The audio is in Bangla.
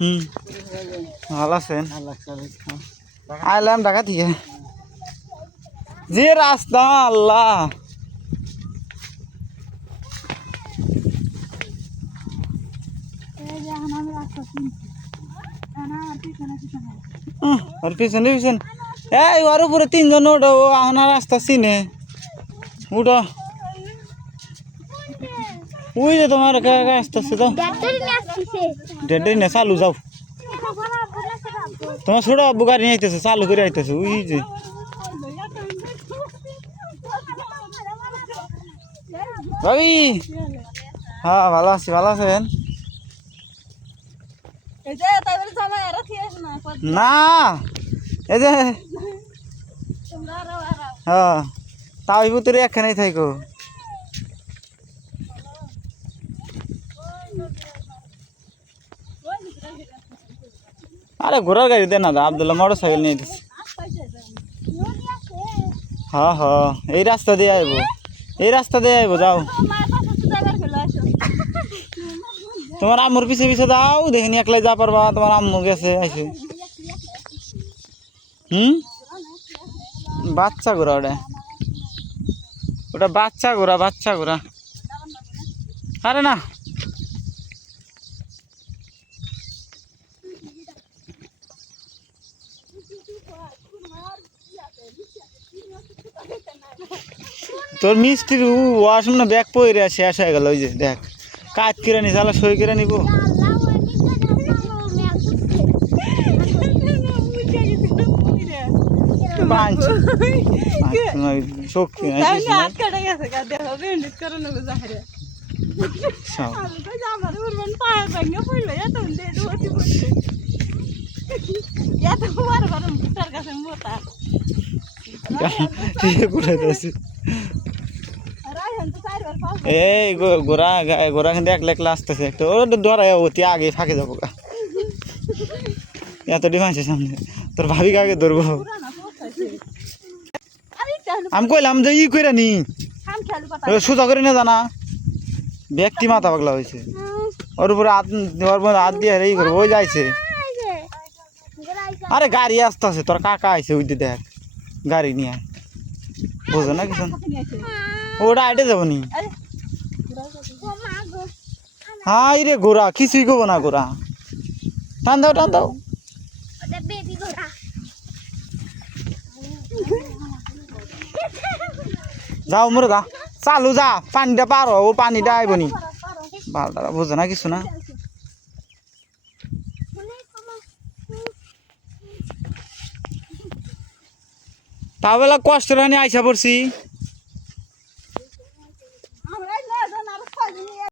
হুম, ভালো আছেন? আইলাম ঢাকা থেকে। যে রাস্তা আল্লাহ, ওর পিছনে পিছনে এই ওর উপরে তিনজন ওঠো, ও আহনা রাস্তা চিনে উঠো। ওই যে তোমার রাস্তা আছে তো, ডেডে না চালু যাও। তোমার ছোট আব্বু গাড়ি নিয়ে আইতেছে, চালু করে আইতেছে ওই যে। ভাবি হ্যাঁ ভালো আছি, ভালো আছেন? না এই যে হ্যাঁ, তাও ভিতরে একখানেই থাকো। আরে ঘোড়ার গাড়ি দে না, আব্দুল্লাহ মোটর সাইকেল নিয়ে দিচ্ছে। হ্যাঁ হ্যাঁ, এই রাস্তা দিয়ে আইব, এই রাস্তা দিয়ে আইব, যাও। তোমার আম্মুর পিছে পিছে দাও, দেখিনি একলাই যা পারবা, তোমার আম্মু গেছে আইসে। হুম, বাচ্চা ঘোড়া ওটা, ওটা বাচ্চা ঘোড়া, বাচ্চা ঘোড়া। আরে না, তোর মিষ্টির ওয়াশরুম না ব্যাগ পরে শেষ হয়ে গেল। ওই যে দেখ, কাজ করে নিস, আলা সই করে নিব। শক্তি এই গোড়া গোড়া কিন্তু একলা একলা আসতেছে একটা, ওরা ধরাই অতি আগে ফাঁকে যাবো। এত ডিমান্ডের সামনে তোর ভাবি আগে ধরবো। আমি কইলাম যে ই করে নি, সোজা করে না জানা, ব্যক্তি মাথা পাগলা হয়েছে। ওর উপরে হাত দিয়ে ই করবো, ওই যাইছে। আরে গাড়ি আসতেছে, তোর কাকা আইছে ওই দেখ গাড়ি নিয়ে, বোঝো না কিছু। ওটা আইটে যাবো নি। হাই রে ঘোড়া, কিছুই করবো না ঘোড়া, টান দাও টান দাও। যাও মরে যা, চালু যা, পানিটা পার ও পানিটা আইব নি। বালটা বোঝো না কিছু না। তা বেলা কষ্ট রানি আইসা পড়ছি।